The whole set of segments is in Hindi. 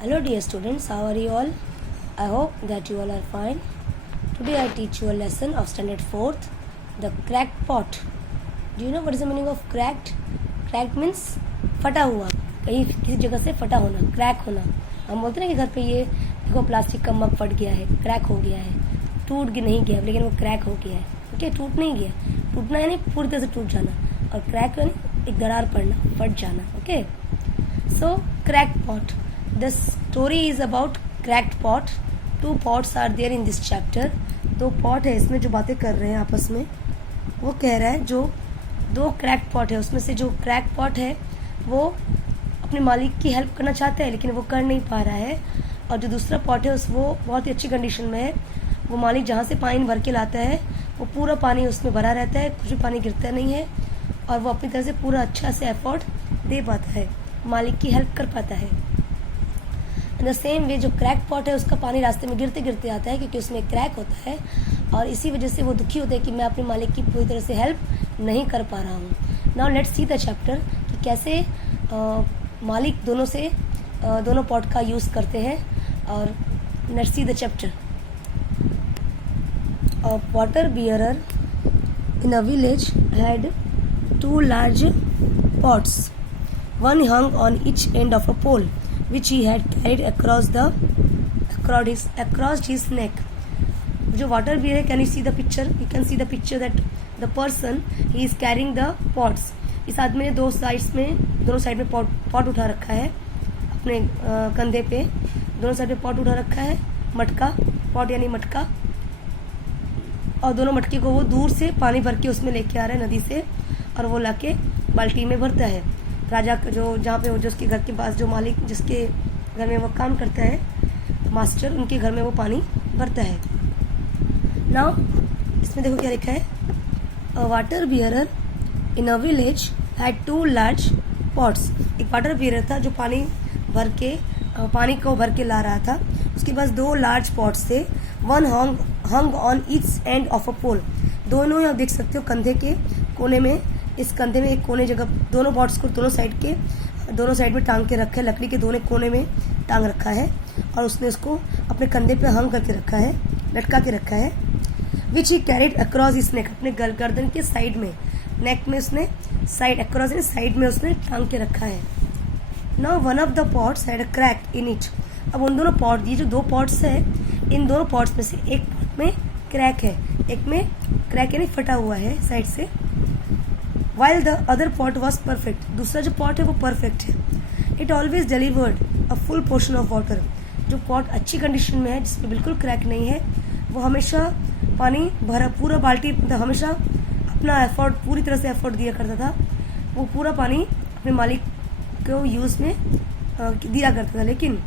Hello dear students, how are you all? I hope that you all are fine. Today I teach you a lesson of standard 4th, the cracked pot. Do you know what is the meaning of cracked? Cracked means फटा हुआ, कहीं किसी जगह से फटा होना, क्रैक होना. हम बोलते हैं ना कि घर पे ये देखो प्लास्टिक का मग फट गया है, क्रैक हो गया है, टूट नहीं गया लेकिन वो क्रैक हो गया है. ओके, टूट नहीं गया, टूटना यानी पूरी तरह से टूट जाना, और क्रैक यानी एक दरार पड़ना, फट जाना. Okay, so cracked pot. The story is about cracked pot. Two pots are there in this chapter. दो पॉट है इसमें जो बातें कर रहे हैं आपस में. वो कह रहा है जो दो क्रैक पॉट है उसमें से जो क्रैक पॉट है वो अपने मालिक की हेल्प करना चाहता है लेकिन वो कर नहीं पा रहा है, और जो दूसरा पॉट है वो बहुत ही अच्छी कंडीशन में है. वो मालिक जहाँ से पानी भर के लाता है वो पूरा पानी उसमें भरा रहता है, कुछ भी पानी गिरता नहीं है, और वो अपनी तरह से पूरा अच्छा से एफर्ट दे पाता है, मालिक की हेल्प कर पाता है. इन द सेम वे जो क्रैक पॉट है उसका पानी रास्ते में गिरते गिरते आता है क्योंकि उसमें क्रैक होता है, और इसी वजह से वो दुखी होता है कि मैं अपने मालिक की पूरी तरह से हेल्प नहीं कर पा रहा हूँ. Now let's see the chapter कि कैसे मालिक दोनों पॉट का यूज़ करते हैं. और let's see the chapter. A water bearer in a village had two large pots. One hung on each end of a pole, which he had carried across his neck. जो water bearer, can you see the picture? You can see the picture that the person he is carrying the pots. इस आदमी ने दोनों साइड में पॉट उठा रखा है अपने कंधे पे. दोनों साइड में पॉट उठा रखा है, मटका, पॉट यानी मटका, और दोनों मटके को वो दूर से पानी भर के उसमें लेके आ रहा है नदी से, और वो लाके बाल्टी में भरता है. राजा जो जहाँ पे जो उसके घर के पास जो मालिक जिसके घर में वो काम करता है, मास्टर, उनके घर में वो पानी भरता है. नाउ इसमें देखो क्या लिखा है. A water bearer in a village had two large pots. एक वाटर बियरर था जो पानी को भर के ला रहा था. उसके पास दो लार्ज पॉट्स थे. One hung on each end of a pole. दोनों आप देख सकते हो कंधे के कोने में, इस कंधे में एक कोने जगह दोनों पॉट्स को दोनों साइड में टांग के रखा है, लकड़ी के दोनों कोने में टांग रखा है, और उसने उसको अपने कंधे पे हंग करके रखा है, लटका के रखा है. Which he carried across his neck. अपने गर्दन के साइड में, नेक में उसने साइड अक्रॉस साइड में उसने टांग के रखा है. Now one of the pots had a crack in it. अब उन दोनों पॉट, ये जो दो पॉट्स है, इन दोनों पॉट्स में से एक पॉट में क्रैक है, एक में क्रैक यानी फटा हुआ है साइड से. While the other pot was perfect. दूसरा जो पॉट है वो परफेक्ट है. It always delivered a full portion of water. जो पॉट अच्छी कंडीशन में है जिसमें बिल्कुल क्रैक नहीं है, वो हमेशा पानी भरा, पूरा बाल्टी, हमेशा अपना एफर्ट, पूरी तरह से एफर्ट दिया करता था. वो पूरा पानी अपने मालिक को यूज में दिया करता था. लेकिन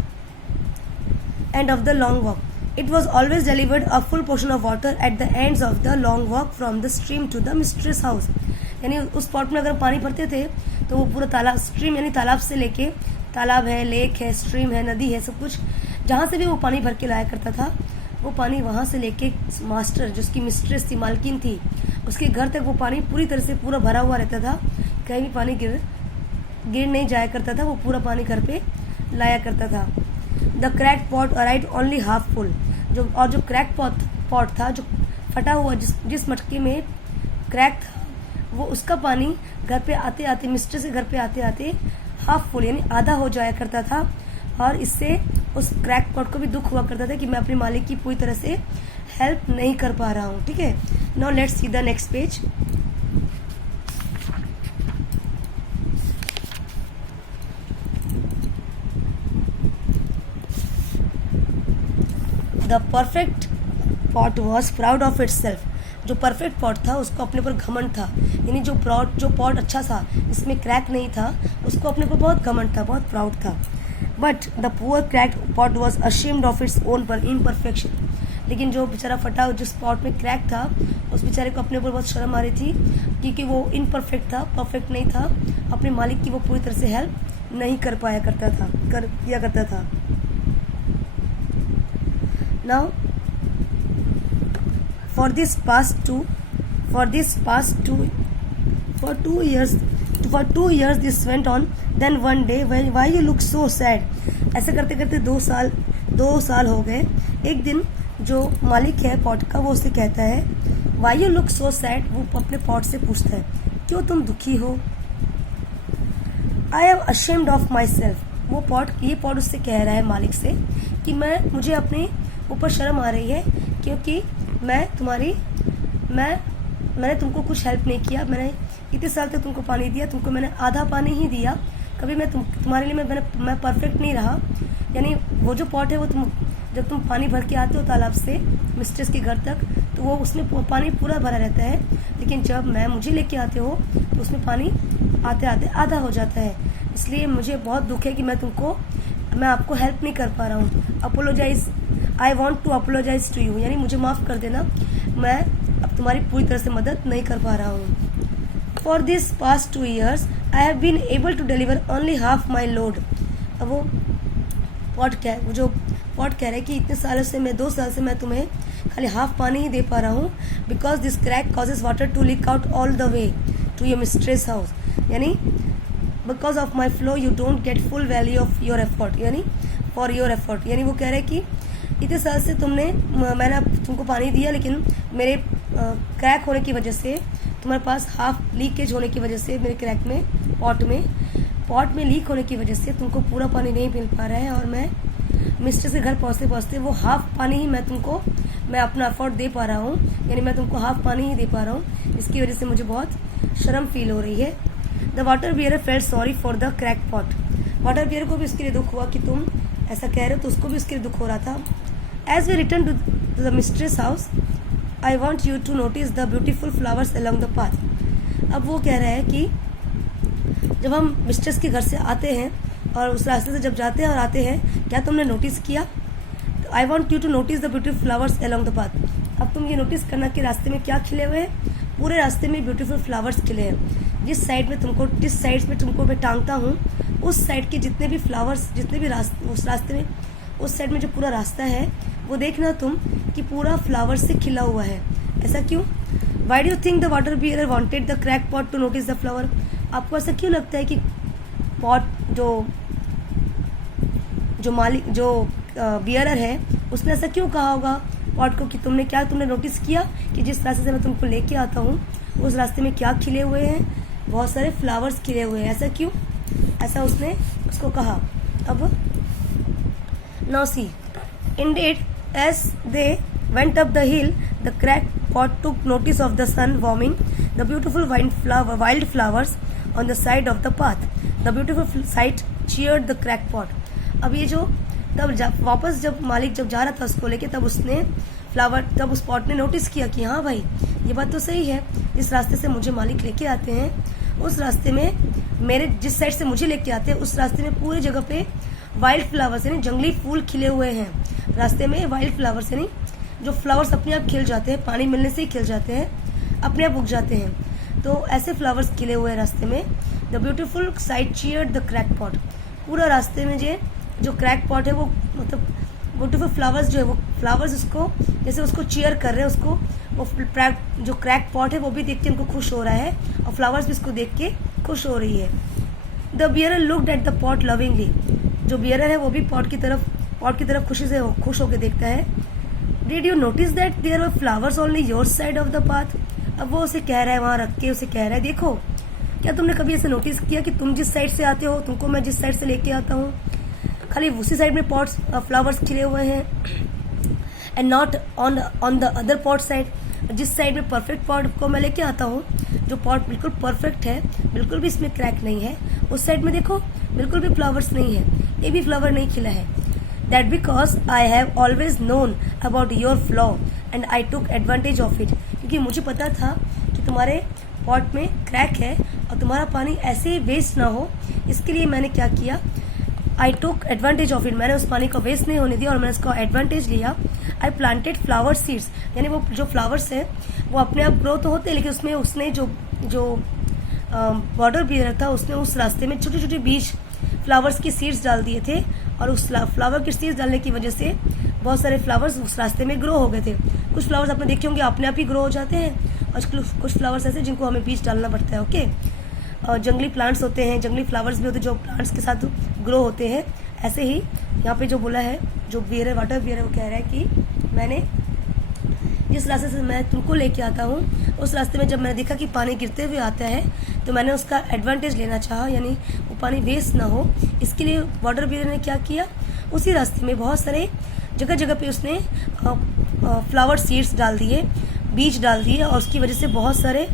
end of the long walk, it was always delivered a full portion of water at the ends of the long walk from the stream to the mistress house. यानी उस पॉट में अगर पानी भरते थे तो वो पूरा तालाब, स्ट्रीम यानी तालाब से लेके, तालाब है, लेक है, स्ट्रीम है, नदी है, सब कुछ जहाँ से भी वो पानी भर के लाया करता था, वो पानी वहाँ से लेके मास्टर, जिसकी मिस्ट्रेस थी, मालकिन थी, उसके घर तक वो पानी पूरी तरह से पूरा भरा हुआ रहता था. कहीं भी पानी गिर नहीं जाया करता था, वो पूरा पानी घर पे लाया करता था. The crack pot arrived only half full. जो क्रैक पॉट था, जो फटा हुआ, जिस मटके में क्रैक था, वो उसका पानी घर पे आते आते, मिस्टर से घर पे आते आते हाफ फुल यानी आधा हो जाया करता था. और इससे उस क्रैक पॉट को भी दुख हुआ करता था कि मैं अपने मालिक की पूरी तरह से हेल्प नहीं कर पा रहा हूँ. ठीक है, now let's see the next page. The perfect pot was proud of its self. जो परफेक्ट पॉट था उसको अपने पर घमंड था, यानी जो पॉट अच्छा था, इसमें क्रैक नहीं था, उसको अपने पर बहुत घमंड था, बहुत प्राउड था. But the poor cracked pot was ashamed of its own imperfection. लेकिन जो बेचारा फटा, जिस पॉट में क्रैक था, उस बेचारे को अपने ऊपर बहुत शर्म आ रही थी क्योंकि वो इम्परफेक्ट था, परफेक्ट नहीं था. अपने मालिक की वो पूरी तरह से हेल्प नहीं कर किया करता था. Now, for 2 years this went on. Then one day, why you look so sad? ऐसे करते करते 2 साल हो गए। एक दिन जो मालिक है पॉट का वो उससे कहता है why you look so sad. वो अपने पॉट से पूछता है क्यों तुम दुखी हो। I am ashamed of my self. ये पॉट उससे कह रहा है मालिक से कि मुझे अपने ऊपर शर्म आ रही है क्योंकि मैंने तुमको कुछ हेल्प नहीं किया। मैंने इतने साल तक तुमको पानी दिया, तुमको मैंने आधा पानी ही दिया। कभी मैं तुम्हारे लिए मैं परफेक्ट नहीं रहा। यानी वो जो पॉट है वो जब तुम पानी भर के आते हो तालाब से मिस्ट्रेस के घर तक तो वो उसमें पानी पूरा भरा रहता है, लेकिन जब मुझे लेके आते हो तो उसमें पानी आते आते आधा हो जाता है। इसलिए मुझे बहुत दुख है कि मैं आपको हेल्प नहीं कर पा रहा हूँ। Apologise, I want to apologise to you, यानी मुझे माफ़ कर देना, मैं अब तुम्हारी पूरी तरह से मदद नहीं कर पा रहा हूँ। For this past 2 years I have been able to deliver only half my load. अब वो जो पॉट कह रहा है कि इतने सालों से 2 साल से मैं तुम्हें खाली हाफ पानी ही दे पा रहा हूँ, because this crack causes water to leak out all the way to your mistress house. यानी because of my flow you don't get full value of your effort, यानी फॉर योर एफर्ट। यानी वो कह रहे हैं कि इतने साल से मैंने तुमको पानी दिया, लेकिन मेरे क्रैक होने की वजह से, तुम्हारे पास हाफ लीकेज होने की वजह से, मेरे क्रैक में पॉट में लीक होने की वजह से तुमको पूरा पानी नहीं मिल पा रहा है, और मैं मिस्ट्रेस के घर पहुँचते वो हाफ पानी ही मैं अपना एफर्ट दे पा रहा हूँ, यानी मैं तुमको हाफ पानी ही दे पा रहा हूँ। इसकी वजह से मुझे बहुत शर्म फील हो रही है। The water bearer felt sorry for the crack pot. Water bearer को भी इसके लिए दुख हुआ कि तुम ऐसा कह रहे हो, तो उसको भी इसके लिए दुख हो रहा था। As we return to the mistress house I want you to notice the beautiful flowers along the path. अब वो कह रहा है कि जब हम मिस्ट्रेस के घर से आते हैं और उस रास्ते से जब जाते हैं और आते हैं, क्या तुमने नोटिस किया? I want you to notice the beautiful flowers along the path. अब तुम ये नोटिस करना कि रास्ते में क्या खिले हुए हैं। पूरे रास्ते में ब्यूटीफुल फ्लावर्स खिले हैं। जिस साइड में तुमको मैं टांगता हूँ, उस साइड के जितने भी फ्लावर्स, जितने भी उस रास्ते में, उस साइड में जो पूरा रास्ता है वो देखना तुम कि पूरा फ्लावर से खिला हुआ है। ऐसा क्यों? Why do you think the water bearer wanted the crack pot to notice the flower? आपको ऐसा क्यों लगता है कि पॉट जो बियरर है उसने ऐसा क्यों कहा होगा पॉट को कि तुमने नोटिस किया कि जिस रास्ते से मैं तुमको लेके आता हूँ उस रास्ते में क्या खिले हुए हैं? बहुत सारे फ्लावर्स खिले हुए हैं। ऐसा क्यों? ऐसा उसने उसको कहा। अब now see, indeed as they went up the hill the cracked pot took notice of the sun warming the beautiful wild flowers on the side of the path. The beautiful sight cheered the cracked pot. अब ये जो वापस जब मालिक जा रहा था उसको लेके, तब उस पॉट ने नोटिस किया कि हाँ भाई ये बात तो सही है, जिस रास्ते से मुझे मालिक लेके आते हैं उस रास्ते में जिस साइड से मुझे लेके आते हैं उस रास्ते में पूरी जगह पे वाइल्ड फ्लावर्स यानी जंगली फूल खिले हुए हैं। रास्ते में वाइल्ड फ्लावर्स यानी जो फ्लावर्स अपने आप खिल जाते हैं, पानी मिलने से ही खिल जाते हैं, अपने आप उग जाते हैं, तो ऐसे फ्लावर्स खिले हुए हैं रास्ते में। The beautiful sight cheered the crack pot. पूरा रास्ते में जो क्रैक पॉट है वो मतलब ब्यूटीफुल फ्लावर्स जो है वो फ्लावर्स उसको चीयर कर रहे हैं, उसको वो जो क्रैक पॉट है वो भी देख के उनको खुश हो रहा है और फ्लावर्स भी इसको देख के खुश हो रही है। The bearer looked at the pot lovingly. जो बियरर है वो भी पॉट की तरफ खुश होकर देखता है। Did you notice that there were flowers only your side of the path. अब वो उसे कह रहा है, वहाँ रख के उसे कह रहा है, देखो क्या तुमने कभी ऐसे नोटिस किया कि तुम जिस साइड से आते हो, तुमको मैं जिस साइड से लेके आता हूँ खाली उसी साइड में फ्लावर्स खिले हुए हैं, and not on the other pot side. जिस साइड में परफेक्ट पॉट को मैं लेके आता हूँ, जो पॉट बिल्कुल परफेक्ट है, बिल्कुल भी इसमें क्रैक नहीं है, उस साइड में देखो बिल्कुल भी फ्लावर्स नहीं है, ये भी फ्लावर नहीं खिला है। That because I have always known about your flaw and I took advantage of it. क्योंकि मुझे पता था कि तुम्हारे पॉट में क्रैक है और तुम्हारा पानी ऐसे ही वेस्ट ना हो, इसके लिए मैंने क्या किया, आई टुक एडवांटेज ऑफ इट। मैंने उस पानी को वेस्ट नहीं होने दिया और मैंने उसका एडवांटेज लिया। आई प्लांटेड फ्लावर सीड्स, यानी वो जो फ्लावर्स है वो अपने आप ग्रो तो होते हैं, लेकिन उसने जो वाटर बियरर था उसने उस रास्ते में छोटे छोटे बीज फ्लावर्स की सीड्स डाल दिए थे, और उस फ्लावर की सीड्स डालने की वजह से बहुत सारे फ्लावर्स उस रास्ते में ग्रो हो गए थे। कुछ फ्लावर्स आपने देखे होंगे अपने आप ही ग्रो हो जाते हैं, और कुछ फ्लावर्स ऐसे जिनको हमें बीज डालना पड़ता है। ओके, और जंगली प्लांट्स होते हैं, जंगली फ्लावर्स भी होते हैं जो प्लांट्स के साथ ग्रो होते हैं, ऐसे ही यहाँ पे जो बोला है, जो बियर वाटर बियर है, वो कह रहा है कि मैंने जिस रास्ते से मैं तुमको लेके आता हूँ, उस रास्ते में जब मैंने देखा कि पानी गिरते हुए आता है तो मैंने उसका एडवांटेज लेना चाहा, यानी वो पानी वेस्ट ना हो। इसके लिए वाटर बियर ने क्या किया, उसी रास्ते में बहुत सारे जगह जगह पे उसने फ्लावर सीड्स डाल दिए, बीज डाल दिए, और उसकी वजह से बहुत सारे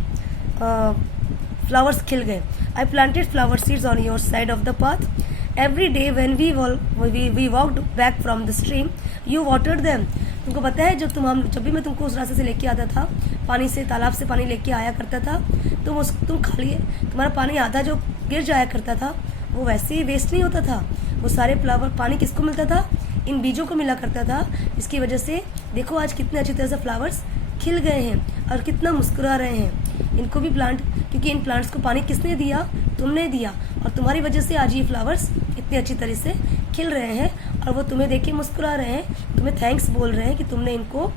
फ्लावर्स खिल गए। I planted flower seeds on your side of the path. Every day when we walked back from the stream you watered them. तुमको पता है जब भी मैं तुमको उस रास्ते से लेके आता था, पानी से, तालाब से पानी लेके आया करता था, तुम खा लिए, तुम्हारा पानी आधा जो गिर जाया करता था वो वैसे ही वेस्ट नहीं होता था। वो सारे फ्लावर पानी किसको मिलता था, इन बीजों को मिला करता था। इसकी वजह से देखो आज कितने अच्छी तरह से फ्लावर्स खिल गए हैं और कितना मुस्कुरा रहे हैं। इनको भी प्लांट, क्योंकि इन प्लांट्स को पानी किसने दिया, तुमने दिया, और तुम्हारी वजह से आज ये फ्लावर्स इतने अच्छी तरह से खिल रहे हैं और वो तुम्हें देख के मुस्कुरा रहे हैं, तुम्हें थैंक्स बोल रहे हैं कि तुमने इनको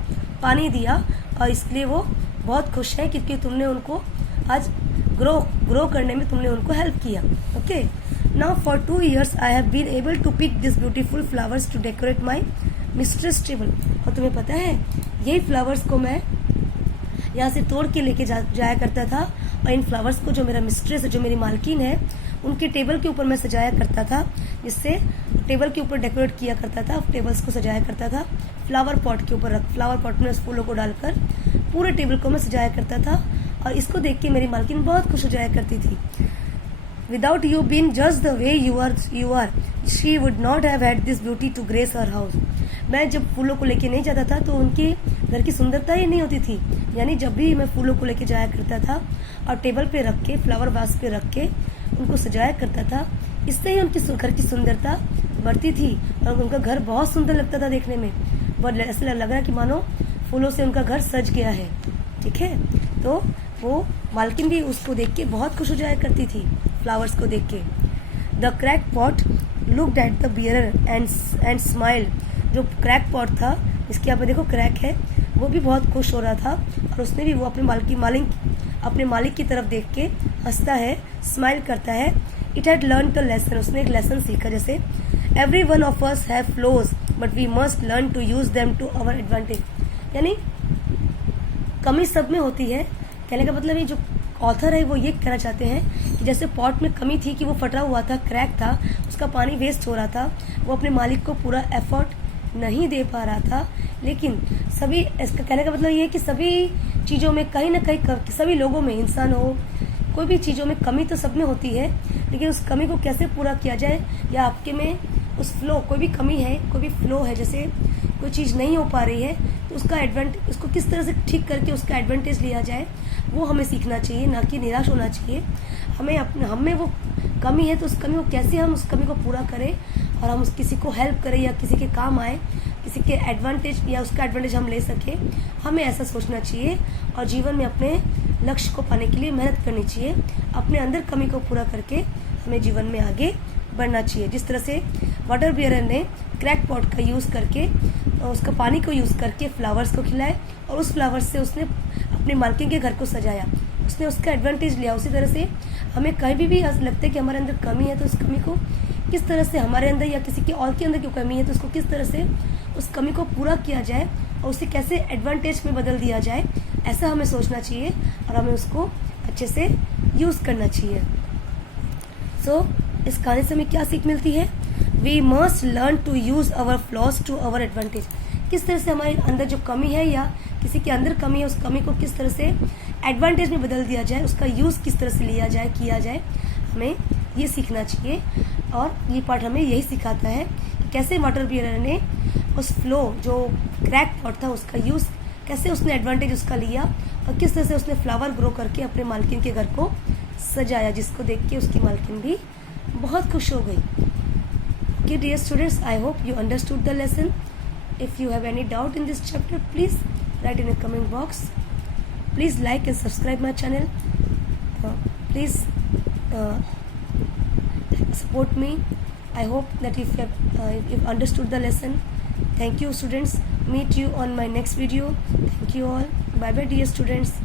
पानी दिया, और इसलिए वो बहुत खुश हैं क्योंकि तुमने उनको आज ग्रो करने में तुमने उनको हेल्प किया। Okay, now for 2 years I have been able to pick this beautiful flowers to decorate my mistress table. और तुम्हें पता है यही फ्लावर्स को मैं यहाँ से तोड़ के लेके जाया करता था, और इन फ्लावर्स को जो मेरा मिस्ट्रेस है, जो मेरी मालकिन है, उनके टेबल के ऊपर मैं सजाया करता था, जिससे टेबल के ऊपर डेकोरेट किया करता था, टेबल्स को सजाया करता था, फ्लावर पॉट के ऊपर फ्लावर पॉट में फूलों को डालकर पूरे टेबल को मैं सजाया करता था, और इसको देख के मेरी मालकिन बहुत खुश हो जाया करती थी। Without you being just the way you are she would not have had this beauty to grace her house. मैं जब फूलों को लेके नहीं जाता था तो उनके घर की सुंदरता ही नहीं होती थी। यानी जब भी मैं फूलों को लेके जाया करता था और टेबल पे रख के, फ्लावर वास पे रख के उनको सजाया करता था, इससे ही उनकी घर की सुंदरता बढ़ती थी और उनका घर बहुत सुंदर लगता था देखने में। बहुत ऐसा लग रहा कि मानो फूलों से उनका घर सज गया है। ठीक है, तो वो मालकिन भी उसको देख के बहुत खुश हो जाया करती थी, फ्लावर्स को देख के। The crack pot looked at the bearer and smile. जो क्रैक पॉट था, इसके यहाँ पे देखो क्रैक है, वो भी बहुत खुश हो रहा था और उसने भी वो अपने मालिक की तरफ देख के हंसता है, स्माइल करता है। It had learn the lesson. उसने एक लेसन सीखा, जैसे every one of us have flaws but we must learn to use them to our advantage. यानी कमी सब में होती है। कहने का मतलब ये जो ऑथर है वो ये कहना चाहते हैं कि जैसे पॉट में कमी थी कि वो फटा हुआ था, क्रैक था, उसका पानी वेस्ट हो रहा था, वो अपने मालिक को पूरा एफर्ट नहीं दे पा रहा था, लेकिन सभी, इसका कहने का मतलब ये है कि सभी चीज़ों में कहीं ना कहीं, सभी लोगों में, इंसान हो, कोई भी चीज़ों में कमी तो सब में होती है, लेकिन उस कमी को कैसे पूरा किया जाए, या आपके में उस फ्लो, कोई भी कमी है, कोई भी फ्लो है, जैसे कोई चीज़ नहीं हो पा रही है तो उसका एडवांटेज, उसको किस तरह से ठीक करके उसका एडवांटेज लिया जाए, वो हमें सीखना चाहिए, ना कि निराश होना चाहिए। हमें वो कमी है तो उस कमी को कैसे हम उस कमी को पूरा करें और हम किसी को हेल्प करें या किसी के काम आए, किसी के एडवांटेज या उसका एडवांटेज हम ले सकें, हमें ऐसा सोचना चाहिए। और जीवन में अपने लक्ष्य को पाने के लिए मेहनत करनी चाहिए, अपने अंदर कमी को पूरा करके हमें जीवन में आगे बढ़ना चाहिए। जिस तरह से वाटर बियरर ने क्रैक पॉट का यूज़ करके, उसका पानी को यूज़ करके फ्लावर्स को खिलाए और उस फ्लावर्स से उसने अपनी मालकिन के घर को सजाया, उसने उसका एडवांटेज लिया। उसी तरह से हमें कहीं भी लगता है कि हमारे अंदर कमी है तो उस कमी को किस तरह से, हमारे अंदर या किसी के और के अंदर क्यों कमी है तो उसको किस तरह से उस कमी को पूरा किया जाए और उसे कैसे एडवांटेज में बदल दिया जाए, ऐसा हमें सोचना चाहिए और हमें उसको अच्छे से यूज़ करना चाहिए। सो इस कहानी से हमें क्या सीख मिलती है? We must learn to use our flaws to our advantage. किस तरह से हमारे अंदर जो कमी है या किसी के अंदर कमी है, उस कमी को किस तरह से एडवांटेज में बदल दिया जाए, उसका यूज़ किस तरह से लिया जाए, किया जाए, हमें ये सीखना चाहिए। और ये पार्ट हमें यही सिखाता है कि कैसे वाटर बियरर ने उस फ्लो, जो क्रैक पॉट था, उसका यूज़ कैसे उसने एडवांटेज उसका लिया और किस तरह से उसने फ्लावर ग्रो करके अपने मालकिन के घर को सजाया, जिसको देख के उसकी मालकिन भी बहुत खुश हो गई। Okay, dear students, I hope you understood the lesson. If you have any doubt in this chapter, please write in the comment box. Please like and subscribe my channel. Please support me. I hope that if you've understood the lesson. Thank you, students. Meet you on my next video. Thank you all. Bye bye, dear students.